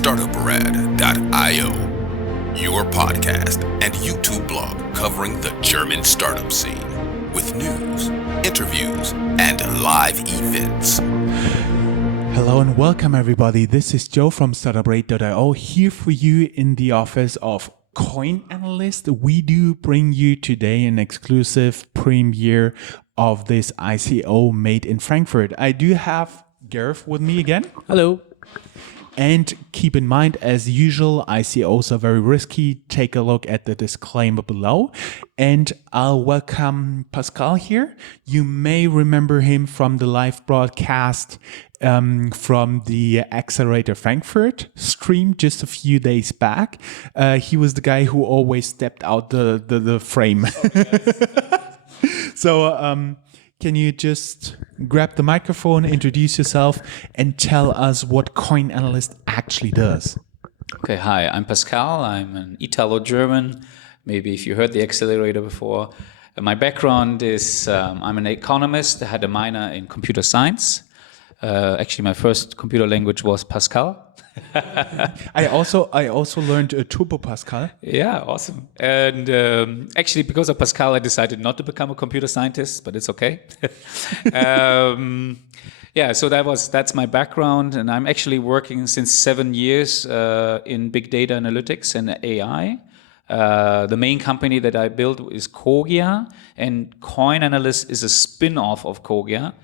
Startuprad.io, your podcast and YouTube blog covering the German startup scene with news, interviews, and live events. Hello and welcome everybody. This is Joe from Startuprad.io here for you in the office of CoinAnalyst. We do bring you today an exclusive premiere of this ICO made in Frankfurt. I do have Gareth with me again. Hello. And keep in mind, as usual, ICOs are very risky. Take a look at the disclaimer below. And I'll welcome Pascal here. You may remember him from the live broadcast from the Accelerator Frankfurt stream just a few days back. He was the guy who always stepped out the frame. So can you just grab the microphone, introduce yourself, and tell us what CoinAnalyst actually does? Okay, hi, I'm Pascal. I'm an Italo-German. Maybe if you heard the Accelerator before. My background is I'm an economist. I had a minor in computer science. Actually, my first computer language was Pascal. I also learned Turbo Pascal. Yeah, awesome. And actually, because of Pascal, I decided not to become a computer scientist, but it's okay. Yeah, so that's my background, and I'm actually working since 7 years in big data analytics and AI. The main company that I built is Kogia, and CoinAnalyst is a spin-off of Kogia.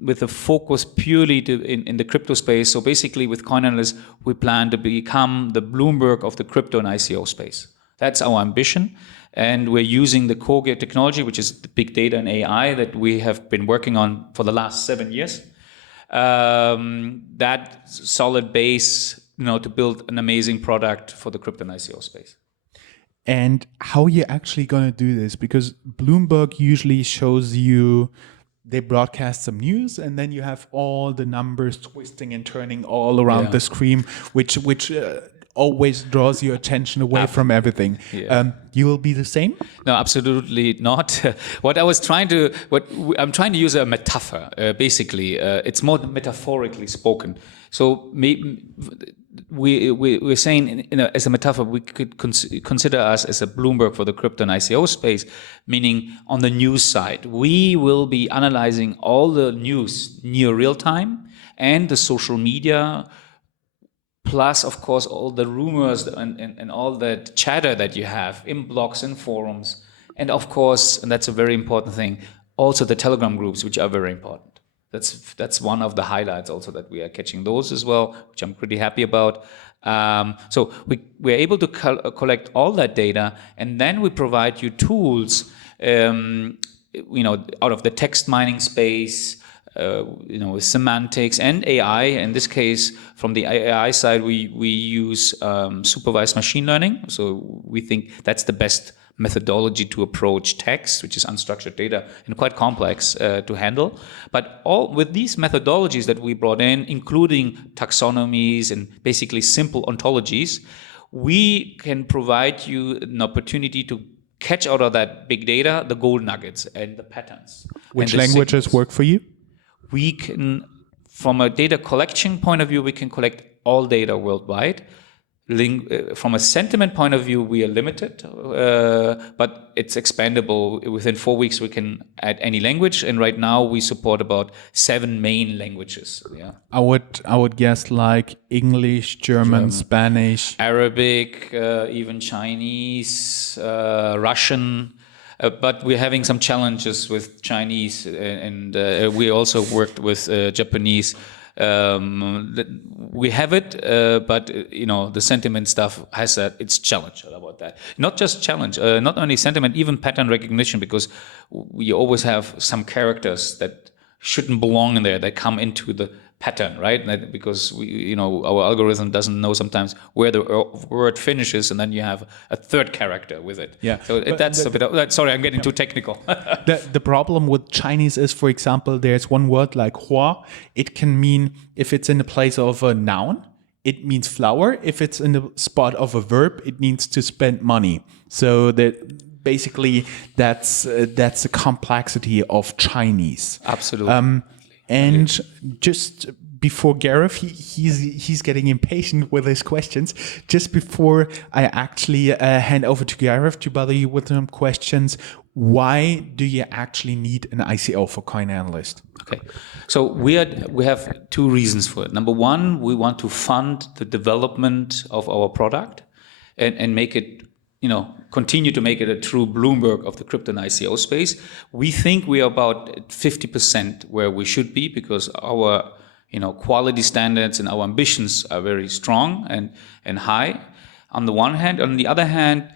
With a focus purely in the crypto space. So basically with CoinAnalyst, we plan to become the Bloomberg of the crypto and ICO space. That's our ambition. And we're using the Kogia technology, which is the big data and AI that we have been working on for the last 7 years. That solid base, to build an amazing product for the crypto and ICO space. And how are you actually going to do this? Because Bloomberg usually shows you they broadcast some news, and then you have all the numbers twisting and turning all around the screen, which always draws your attention away from everything. Yeah. You will be the same? No, absolutely not. What I'm trying to use a metaphor. Basically, it's more metaphorically spoken. So we're saying, as a metaphor, we could consider us as a Bloomberg for the crypto and ICO space, meaning on the news side. We will be analyzing all the news near real time and the social media, plus, of course, all the rumors and all the chatter that you have in blogs and forums. And of course, and that's a very important thing, also the Telegram groups, which are very important. That's one of the highlights also, that we are catching those as well, which I'm pretty happy about. So we're able to collect all that data, and then we provide you tools, out of the text mining space, with semantics and AI. In this case, from the AI side, we use supervised machine learning. So we think that's the best methodology to approach text, which is unstructured data and quite complex to handle. But all with these methodologies that we brought in, including taxonomies and basically simple ontologies, we can provide you an opportunity to catch out of that big data the gold nuggets and the patterns. Which languages work for you? We can, from a data collection point of view, we can collect all data worldwide. From a sentiment point of view, we are limited, but it's expandable. Within 4 weeks, we can add any language, and right now we support about 7 main languages. Yeah, I would guess like English, German, Spanish, Arabic, even Chinese, Russian. But we're having some challenges with Chinese, and we also worked with Japanese. We have it, but the sentiment stuff has its challenge about that. Not just challenge, not only sentiment, even pattern recognition, because we always have some characters that shouldn't belong in there that come into the pattern, right? Because our algorithm doesn't know sometimes where the word finishes, and then you have a third character with it. Yeah. So that's a bit of, sorry, I'm getting too technical. The problem with Chinese is, for example, there's one word like hua. It can mean, if it's in the place of a noun, it means flower. If it's in the spot of a verb, it means to spend money. So basically that's the complexity of Chinese. Absolutely. And just before Gareth, he's getting impatient with his questions. Just before I actually hand over to Gareth to bother you with some questions, why do you actually need an ICO for CoinAnalyst? Okay, so we have two reasons for it. Number one, we want to fund the development of our product and make it, continue to make it a true Bloomberg of the crypto and ICO space. We think we are about 50% where we should be because our quality standards and our ambitions are very strong and high on the one hand. On the other hand,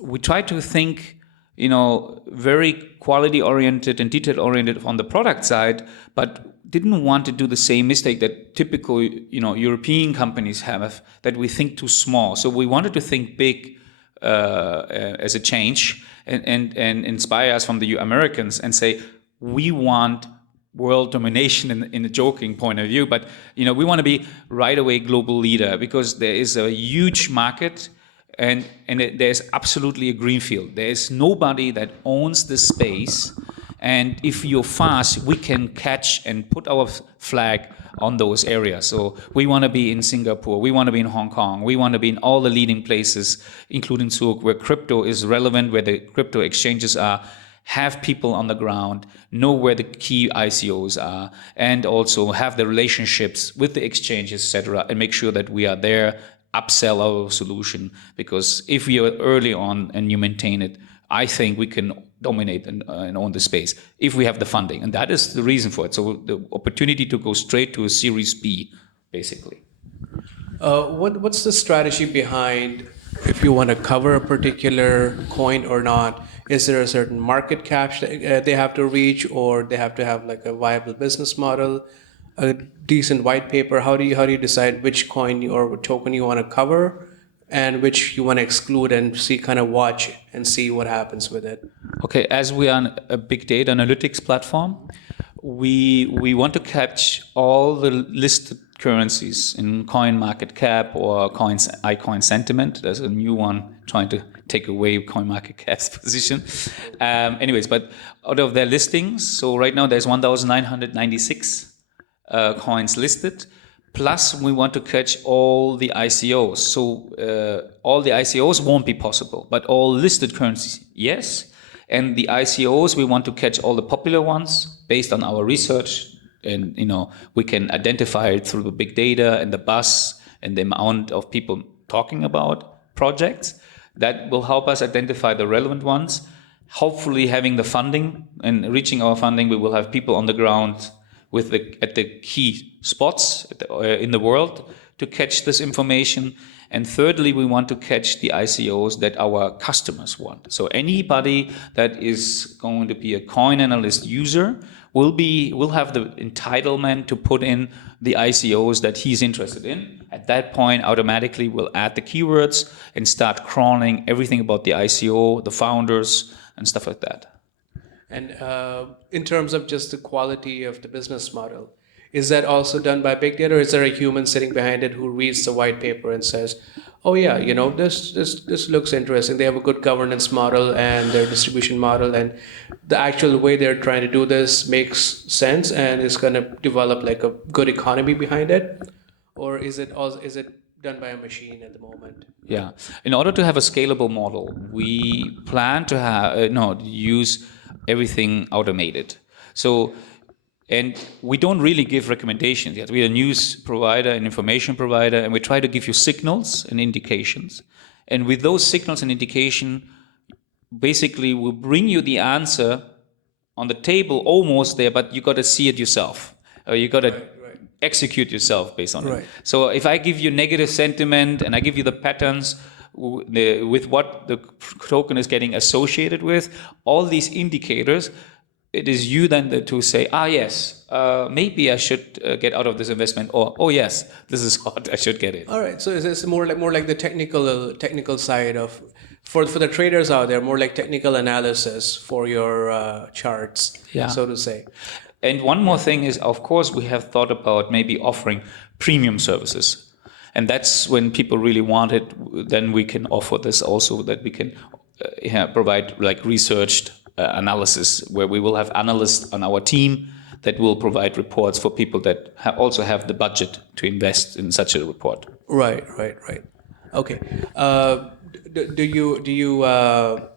we try to think very quality oriented and detail oriented on the product side, but didn't want to do the same mistake that typical European companies have, that we think too small. So we wanted to think big as a change and inspire us from the Americans and say we want world domination in a joking point of view, but we want to be right away global leader because there is a huge market. And there's absolutely a greenfield. There is nobody that owns the space. And if you're fast, we can catch and put our flag on those areas. So we want to be in Singapore. We want to be in Hong Kong. We want to be in all the leading places, including Zug, where crypto is relevant, where the crypto exchanges are, have people on the ground, know where the key ICOs are, and also have the relationships with the exchanges, etc., and make sure that we are there, upsell our solution, because if we are early on and you maintain it, I think we can dominate and own the space if we have the funding. And that is the reason for it. So the opportunity to go straight to a Series B, basically. What's the strategy behind if you want to cover a particular coin or not? Is there a certain market cap they have to reach, or they have to have like a viable business model, a decent white paper? How do you decide which coin or token you want to cover and which you want to exclude and watch and see what happens with it? Okay, as we are a big data analytics platform, we want to catch all the listed currencies in coin market cap or iCoin sentiment. There's a new one trying to take away coin market cap's position. But out of their listings, so right now there's 1,996 coins listed, plus we want to catch all the ICOs. So all the ICOs won't be possible, but all listed currencies, yes. And the ICOs, we want to catch all the popular ones based on our research, and we can identify it through the big data and the buzz and the amount of people talking about projects. That will help us identify the relevant ones. Hopefully, having the funding and reaching our funding, we will have people on the ground at the key spots in the world to catch this information. And thirdly, we want to catch the ICOs that our customers want. So anybody that is going to be a CoinAnalyst user will have the entitlement to put in the ICOs that he's interested in. At that point, automatically we'll add the keywords and start crawling everything about the ICO, the founders, and stuff like that. And in terms of just the quality of the business model, is that also done by big data, or is there a human sitting behind it who reads the white paper and says, oh yeah, this looks interesting. They have a good governance model and their distribution model, and the actual way they're trying to do this makes sense and is going to develop like a good economy behind it? Or is it done by a machine at the moment? Yeah. In order to have a scalable model, we plan to use everything automated. And we don't really give recommendations yet. We're a news provider, an information provider, and we try to give you signals and indications. And with those signals and indication, basically we'll bring you the answer on the table almost there, but you got to see it yourself. You got to execute yourself based on it. So if I give you negative sentiment and I give you the patterns with what the token is getting associated with, all these indicators, it is you then to say, yes, maybe I should get out of this investment, or oh yes, this is hot, I should get in. All right, so it's more like the technical side of, for the traders out there, more like technical analysis for your charts, so to say. And one more thing is, of course, we have thought about maybe offering premium services. And that's when people really want it, then we can offer this also, that we can provide like researched analysis, where we will have analysts on our team that will provide reports for people that also have the budget to invest in such a report. Right. Okay. Do you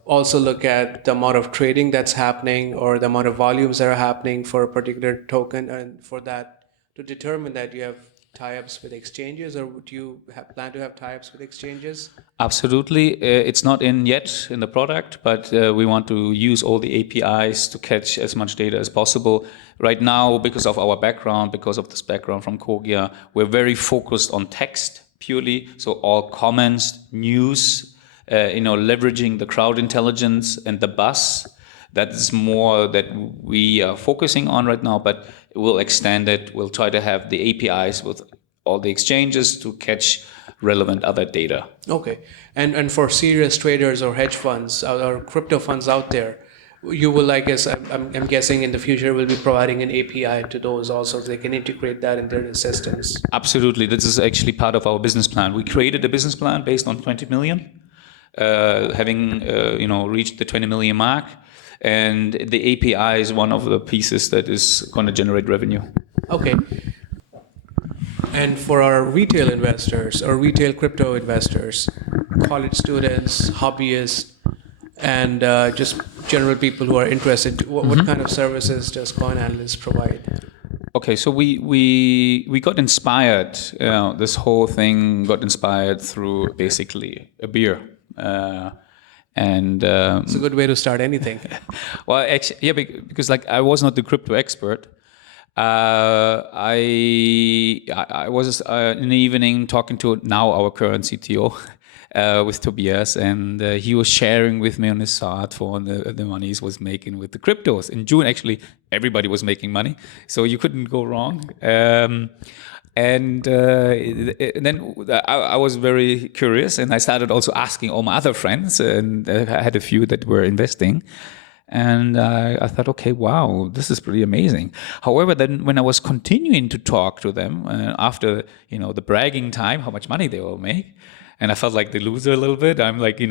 also look at the amount of trading that's happening or the amount of volumes that are happening for a particular token, and for that to determine that you have tie-ups with exchanges, or would you plan to have tie-ups with exchanges? Absolutely. It's not in yet in the product, but we want to use all the APIs to catch as much data as possible. Right now, because of our background, because of this background from Kogia, we're very focused on text purely. So all comments, news, leveraging the crowd intelligence and the buzz. That is more that we are focusing on right now, but we'll extend it. We'll try to have the APIs with all the exchanges to catch relevant other data. Okay. And for serious traders or hedge funds or crypto funds out there, you will, I guess, I'm guessing in the future will be providing an API to those also, so they can integrate that in their systems. Absolutely. This is actually part of our business plan. We created a business plan based on 20 million, having reached the 20 million mark. And the API is one of the pieces that is going to generate revenue. Okay. And for our retail investors or retail crypto investors, college students, hobbyists, and just general people who are interested, what kind of services does CoinAnalyst provide? Okay, so we got inspired. This whole thing got inspired through basically a beer. It's a good way to start anything. Well, actually, yeah, because like I was not the crypto expert. I was in the evening talking to now our current CTO with Tobias, and he was sharing with me on his smartphone the money he was making with the cryptos. In June, actually, everybody was making money, so you couldn't go wrong. And then I was very curious, and I started also asking all my other friends, and I had a few that were investing. And I thought, okay, wow, this is pretty amazing. However, then when I was continuing to talk to them after the bragging time, how much money they will make, and I felt like the loser a little bit. I'm like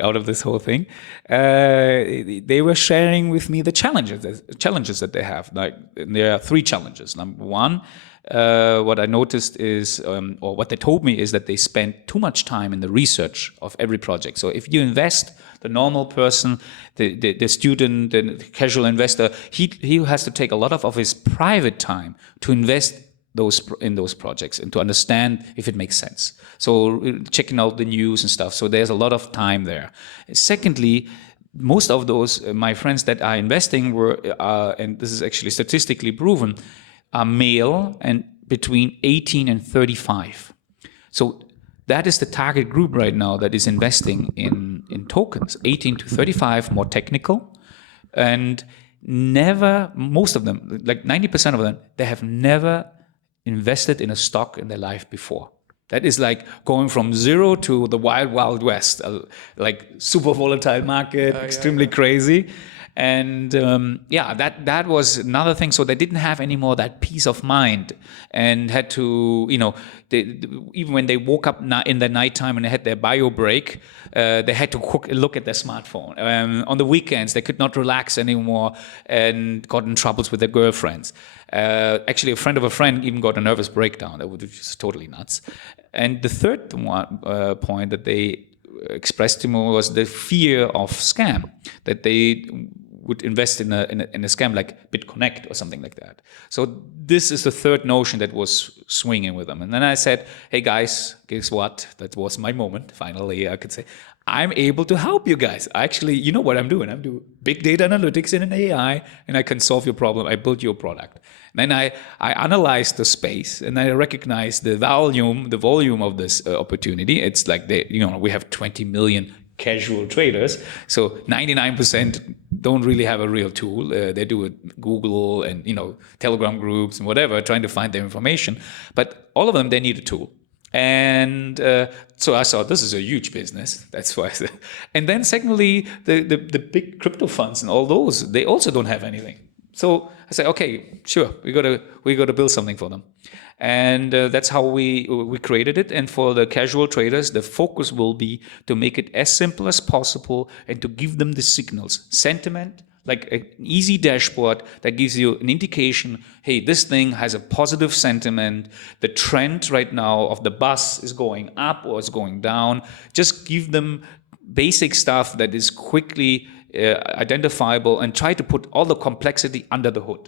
out of this whole thing. They were sharing with me the challenges that they have. Like there are 3 challenges. Number one, what I noticed is, or what they told me is that they spend too much time in the research of every project. So if you invest, the normal person, the student, the casual investor, he has to take a lot of his private time to invest in those projects and to understand if it makes sense. So checking out the news and stuff. So there's a lot of time there. Secondly, most of those my friends that are investing were, and this is actually statistically proven, are male and between 18 and 35. So that is the target group right now that is investing in tokens, 18 to 35, more technical, and most of them, like 90% of them, they have never invested in a stock in their life before. That is like going from zero to the wild, wild west, like super volatile market, extremely crazy. And that was another thing. So they didn't have any more that peace of mind, and had to, even when they woke up in the nighttime and they had their bio break, they had to look at their smartphone. On the weekends, they could not relax anymore and got in troubles with their girlfriends. Actually, a friend of a friend even got a nervous breakdown. That was just totally nuts. And the third point that they expressed to me was the fear of scam, that they would invest in a scam like BitConnect or something like that. So this is the third notion that was swinging with them. And then I said, hey guys, guess what? That was my moment. Finally, I could say, I'm able to help you guys. Actually, you know what I'm doing? I'm doing big data analytics in an AI, and I can solve your problem. I built your product. Then I analyzed the space, and I recognized the volume of this opportunity. It's like we have 20 million casual traders, so 99% don't really have a real tool. They do it Google and Telegram groups and whatever, trying to find their information. But all of them, they need a tool. And so I thought, this is a huge business. That's why I said. And then secondly, the big crypto funds and all those, they also don't have anything. So I said, okay, sure, we got to build something for them. And that's how we created it. And for the casual traders, the focus will be to make it as simple as possible and to give them the signals, sentiment, like an easy dashboard that gives you an indication, hey, this thing has a positive sentiment, the trend right now of the bus is going up or is going down. Just give them basic stuff that is quickly identifiable, and try to put all the complexity under the hood.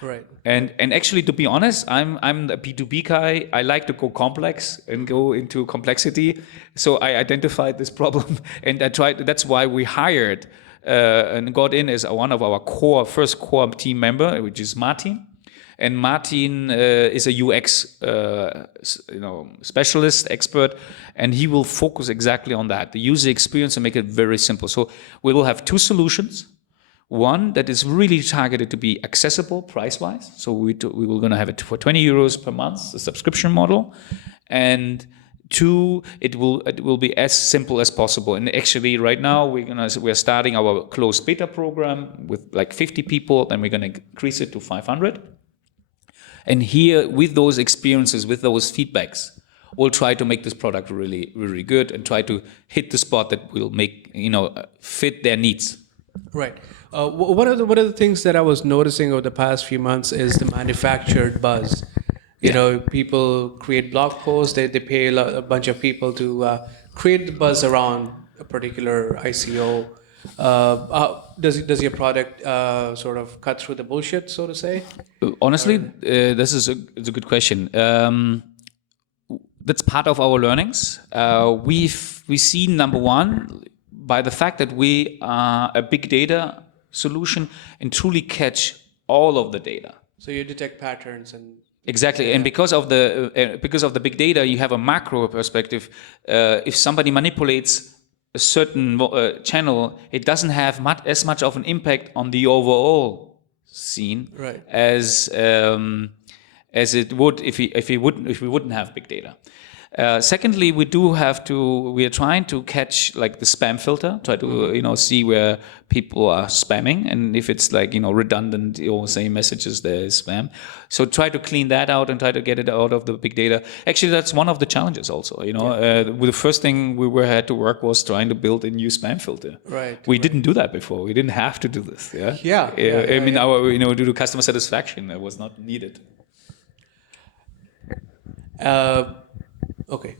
Right. And actually, to be honest, I'm a B2B guy. I like to go complex and go into complexity. So I identified this problem, and I tried. That's why we hired and got in as one of our first core team member, which is Martin. And Martin is a UX specialist, expert, and he will focus exactly on that, the user experience, and make it very simple. So we will have two solutions. One that is really targeted to be accessible price-wise. So we're going to have it for 20 euros per month, the subscription model. And two, it will be as simple as possible. And actually, right now we're starting our closed beta program with like 50 people. Then we're going to increase it to 500. And here, with those experiences, with those feedbacks, we'll try to make this product really, really good and try to hit the spot that will make fit their needs. Right. One of the things that I was noticing over the past few months is the manufactured buzz. You know, people create blog posts. They pay a bunch of people to create the buzz around a particular ICO. Does your product sort of cut through the bullshit, so to say? Honestly, it's a good question. That's part of our learnings. We've seen, number one, by the fact that we are a big data solution and truly catch all of the data. So you detect patterns and exactly, and because of the big data, you have a macro perspective. If somebody manipulates a certain channel, it doesn't have as much of an impact on the overall scene, right, as it would if we wouldn't have big data. Secondly, we are trying to catch like the spam filter, try to see where people are spamming, and if it's like redundant or same messages, there is spam. So try to clean that out and try to get it out of the big data. Actually, that's one of the challenges also. The first thing we had to work was trying to build a new spam filter. Right. We didn't do that before. We didn't have to do this. Our due to customer satisfaction, it was not needed. Okay.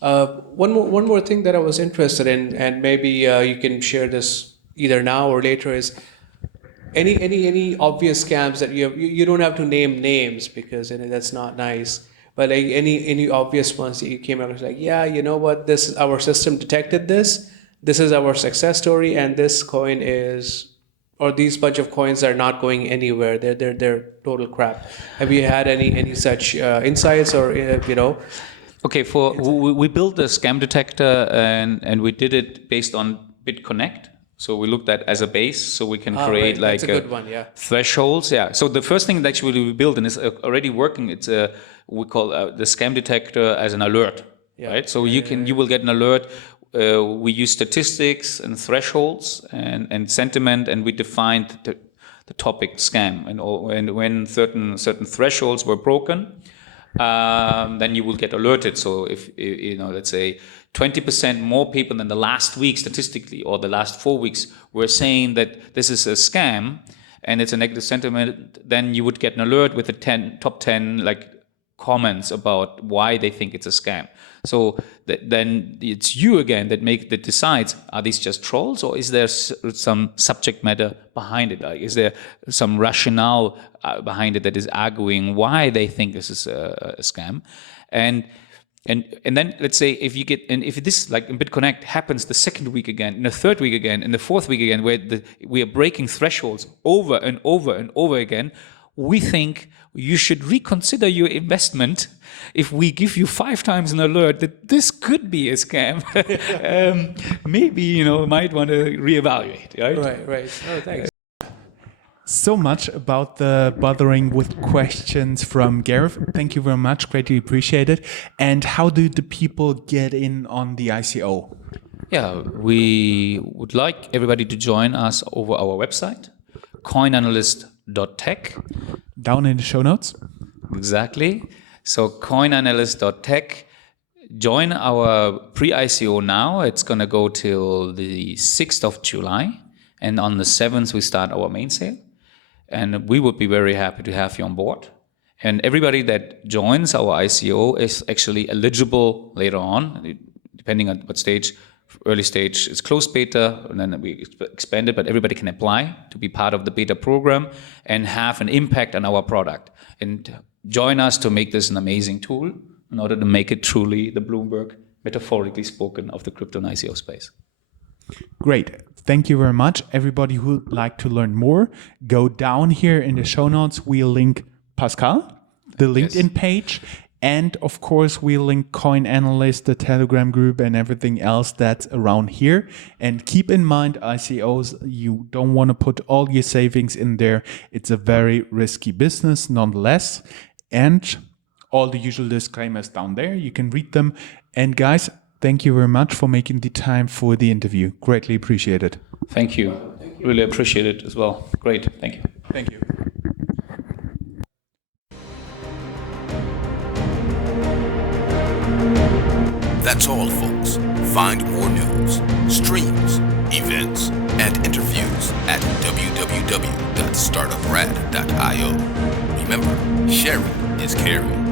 One more thing that I was interested in, and maybe you can share this either now or later, is any obvious scams that you don't have to name names because that's not nice. But like any obvious ones that you came out like, yeah, you know what, our system detected this. This is our success story, and this coin or these bunch of coins are not going anywhere. They're total crap. Have you had any such insights or Okay, we built a scam detector and we did it based on BitConnect. So we looked at as a base, so we can create right. That's a good one, yeah. thresholds. Yeah. So the first thing that actually we built and is already working. It's we call the scam detector as an alert, right? So you will get an alert. We use statistics and thresholds and sentiment, and we defined the topic scam. And when certain thresholds were broken, then you will get alerted. So if let's say 20% more people than the last week statistically, or the last 4 weeks, were saying that this is a scam and it's a negative sentiment, then you would get an alert with the top 10 like comments about why they think it's a scam. So then it's you again that decides, are these just trolls, or is there some subject matter behind it? Like, is there some rationale behind it that is arguing why they think this is a scam? And then let's say if this, like in BitConnect, happens the second week again, in the third week again, in the fourth week again, where we are breaking thresholds over and over and over again, we think you should reconsider your investment if we give you 5 times an alert that this could be a scam. Maybe might want to reevaluate, right? Right. Oh, thanks. So much about the bothering with questions from Gareth. Thank you very much. Greatly appreciated. And how do the people get in on the ICO? Yeah, we would like everybody to join us over our website, CoinAnalyst.tech. Down in the show notes. Exactly. So CoinAnalyst.tech. Join our pre-ICO now. It's going to go till the 6th of July. And on the 7th, we start our main sale. And we would be very happy to have you on board. And everybody that joins our ICO is actually eligible later on, depending on what stage. Early stage is closed beta, and then we expand it, but everybody can apply to be part of the beta program and have an impact on our product. And join us to make this an amazing tool in order to make it truly the Bloomberg, metaphorically spoken, of the crypto and ICO space. Great. Thank you very much. Everybody who would like to learn more, go down here in the show notes. We'll link Pascal, the LinkedIn page, and of course we'll link CoinAnalyst, the Telegram group, and everything else that's around here. And keep in mind, ICOs, you don't want to put all your savings in there. It's a very risky business nonetheless. And all the usual disclaimers down there, you can read them. And guys, thank you very much for making the time for the interview. Greatly appreciate it. Thank you. Really appreciate it as well. Great. Thank you. Thank you. That's all, folks. Find more news, streams, events, and interviews at www.startuprad.io. Remember, sharing is caring.